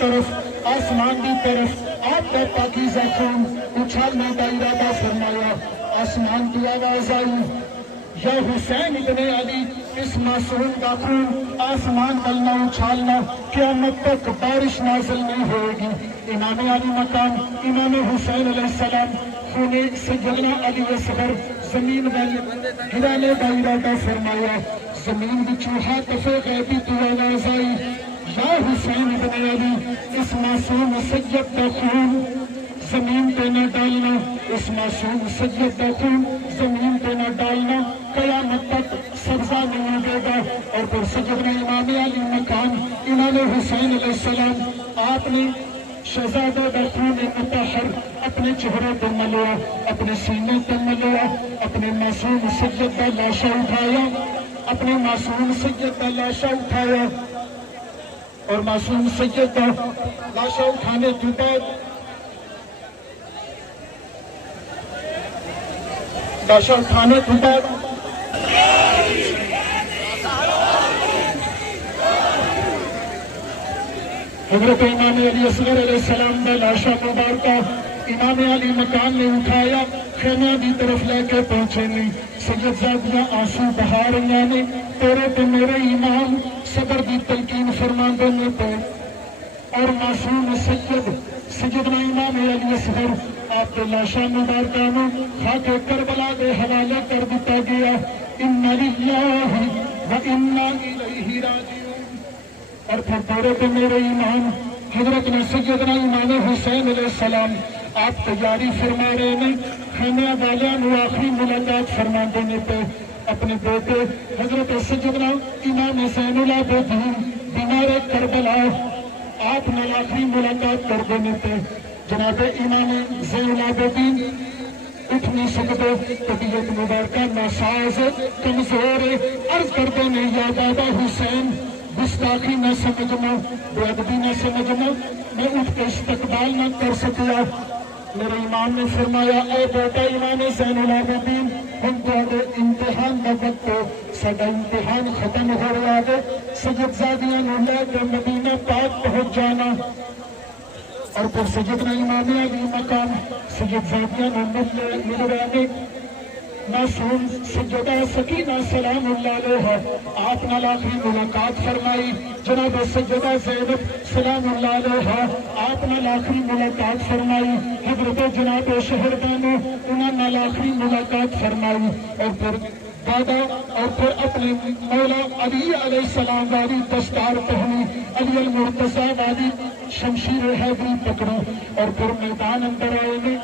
طرف آسمان کی طرف آپ کا پاکیزہ خون اچھالنے کا ارادہ فرمایا۔ آسمان کی آواز آئی، یا حسین ابن علی، اس معصوم کا خون آسمان تلنا اچھالنا، قیامت تک بارش نازل نہیں ہوئے گی۔ امام علی مقام امام حسین علیہ السلام خون سیدنا علی اصغر زمین گرانے کا ارادہ فرمایا۔ زمین کی چوہا کفے غیبی تو آواز آئی، یا حسین ابن علی، اس معصوم سید کا خون زمین پہ نہ ڈالنا، اس معصوم سید کا خون زمین پہ نہ ڈالنا، قیامت تک سبزہ نہیں دے گا۔ اور پھر سیدنا امام علی مقام امام حسین علیہ السلام آپ نے شہزادہ کا خون مطہر اپنے چہرے پہ ملوا، اپنے سینے پہ ملوا، اپنے معصوم سید کا لاشا اٹھایا، اپنے معصوم سید کا لاشا اٹھایا، اور معصوم سید کا لاشا اٹھانے کے بعد لاشا اٹھانے کے بعد حضرت امام علی اصغر علیہ السلام کا لاشا مبارکہ امام علی مقام نے اٹھایا، خیمہ کی طرف لے کے پہنچے نہیں۔ سیدزادیاں آنسو بہا رہی نے، تیرے تے میرے امام صبر کی تلقین فرماندے نے پہ، اور معصوم سیدنا امام علی اصغر آپ کے لاشا مبارکہ میں خاک کربلا کے حوالے کر دیتا گیا۔ انا للہ و انا الیہ راجعون۔ اور پھر تیرے پہ میرے امام حضرت نے سیدنا امام حسین علیہ السلام آپ تیاری فرما رہے ہیں، خیمہ والیاں نو آخری ملاقات فرما دینے پہ اپنے بیٹے حضرت سیدنا امام زین العابدین بیمار کربلا آپ نے آخری ملاقات کر دینے پہ جناب امام زین العابدین اٹھ نہیں سکتے، طبیعت مبارکہ ناساز کمزور، عرض کرتے ہیں یا بابا حسین، گستاخی نہ سمجھنا، بے ادبی نہ سمجھنا، میں اٹھ کے استقبال نہ کر سکیا۔ میرے امام نے فرمایا، اے بیٹا امام زین العابدین، ہم تو امتحان کا وقت ہو، ساڈا امتحان ختم ہو رہا ہے، سیدزادیاں نے لے کے مدینہ پاک پہنچ جانا۔ اور پھر سیدنا امام علی مقام سیدزادیاں نے مل رہے معصوم سیدہ سکینہ سلام اللہ علیہ آپ نے آخری ملاقات فرمائی، جناب سیدہ زینب سلام اللہ علیہ آپ نے آخری ملاقات فرمائی، حضرت جناب شہر بانو انہوں نے آخری ملاقات فرمائی، اور پھر دادا اور پھر اپنے مولا علی علیہ السلام والی دستار پہنی، علی المرتضیٰ والی شمشیر حیدری پکڑی، اور پھر میدان اندر آئے نے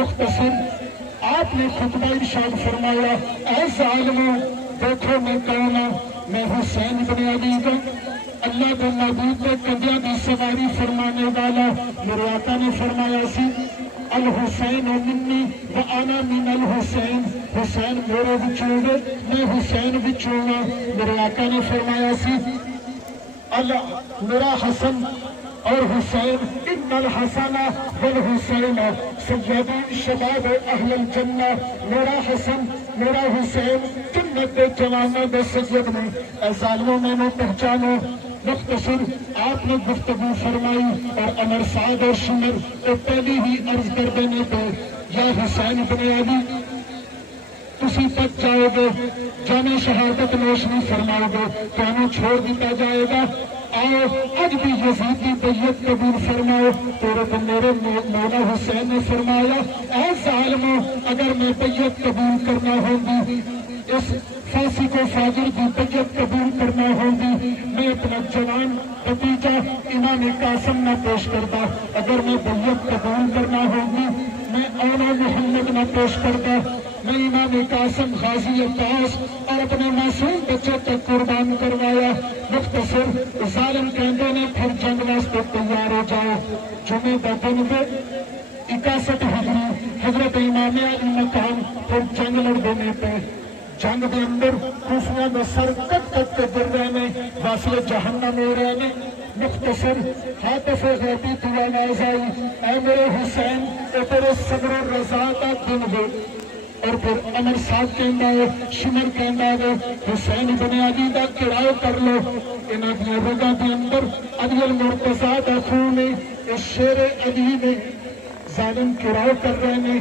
مختصر آپ نے خطبہ ارشاد فرمایا، اے ظالموں دیکھو میں کون ہوں، میں حسین ابن علی کا اللہ کے محبوب کے کندھیاں کی سواری فرمانے والا۔ میرے آقا نے فرمایا سی الحسین منی و انا من الحسین، حسین میرے وچوں گے میں حسین وچوں گا۔ میرے آقا نے فرمایا سی میرا حسن اور حسین ان الحسن والحسین سیدی شباب اہل الجنہ، میرا حسن میرا حسین جنت کے جوانوں میں سید نے، اے ظالموں میں نے پہچانو۔ مختصر آپ نے گفتگو فرمائی، اور امر سعد اور شمر کو پہلی ہی عرض کر دینے پہ، یا حسین ابن علی تسی تک جاؤ گے، جامع شہادت نوش نہیں فرماؤ گے، کانوں چھوڑ دیتا جائے گا، آؤ اج بھی یزید کی بیعت قبول فرماؤ۔ تیرے تو میرے مولا حسین نے فرمایا، اے ظالموں اگر میں بیعت قبول کرنا ہوگی، اس فاسق و فاجر کی بیعت قبول کرنا ہوگی، میں اپنا جوان بھتیجا امام قاسم نہ پیش کرتا، اگر میں بیعت قبول کرنا ہوگی میں اولا محمد نہ پیش کرتا، میں امام قاسم غازی عباس اور اپنے معصوم بچے تک قربان کروایا۔ مختصر ظالم کہندے نے پھر جنگ واسطے تیار ہو جاؤ۔ جمعے کا دن پہ 61 ہجری حضرت امام علی مقام پھر جنگ لڑ دینے پہ، جنگ کے اندر کوفیاں میں سر کٹ کٹ کے گر رہے ہیں، واصل جہنم ہو رہے ہیں۔ مختصر حاطف غیبی تو آواز آئی، اے میرے حسین اے تیرے صبر و رضا کا دن ہو۔ اور پھر امر سعد کہندا ہے، شمر کہندا ہے، حسین ابن علی دا کڑاؤ کر لو، انہاں دیا رگاں دے اندر علی المرتضیٰ دا خون اس شیر علی نے ظالم گراؤ کر رہے نے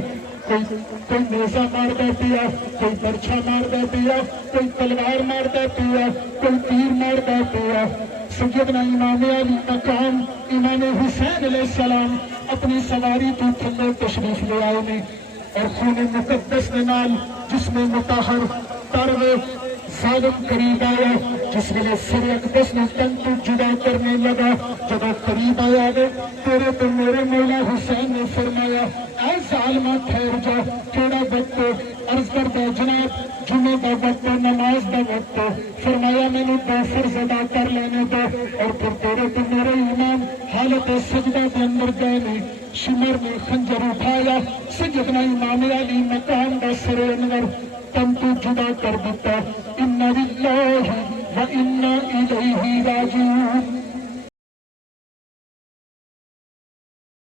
کوئی نیزہ مارتا پیا کوئی برچھا مارتا پیا کوئی تلوار مارتا پیا کوئی تیر مارتا پیا سیدنا امام علی مقام امام حسین علیہ السلام اپنی سواری تو تھلے تشریف لے آئے نے اور خون مقدس نے نال جسم مطہر تروے ظالم قریب آیا جس ویلے سر اقدس نے تن تو جدا کرنے لگا جب قریب آیا گئے تیرے تو میرے مولا حسین نے فرمایا اے ظالمہ ٹھہر جا کیڑا وقت عرض کردہ جناب جمعہ دا وقت نماز دا وقت فرمایا میں نے دو فرض ادا کر لینے دو اور پھر تیرے تو میرے امام حالت سجدہ کے اندر گئے نے شمر نے خنجر اٹھایا سیدنا امام علی مقام دا سر انور تن تو جدا کر دیتا اِنَّ لِلَّهِ وَإِنَّا إِلَيْهِ رَاجِعُونَ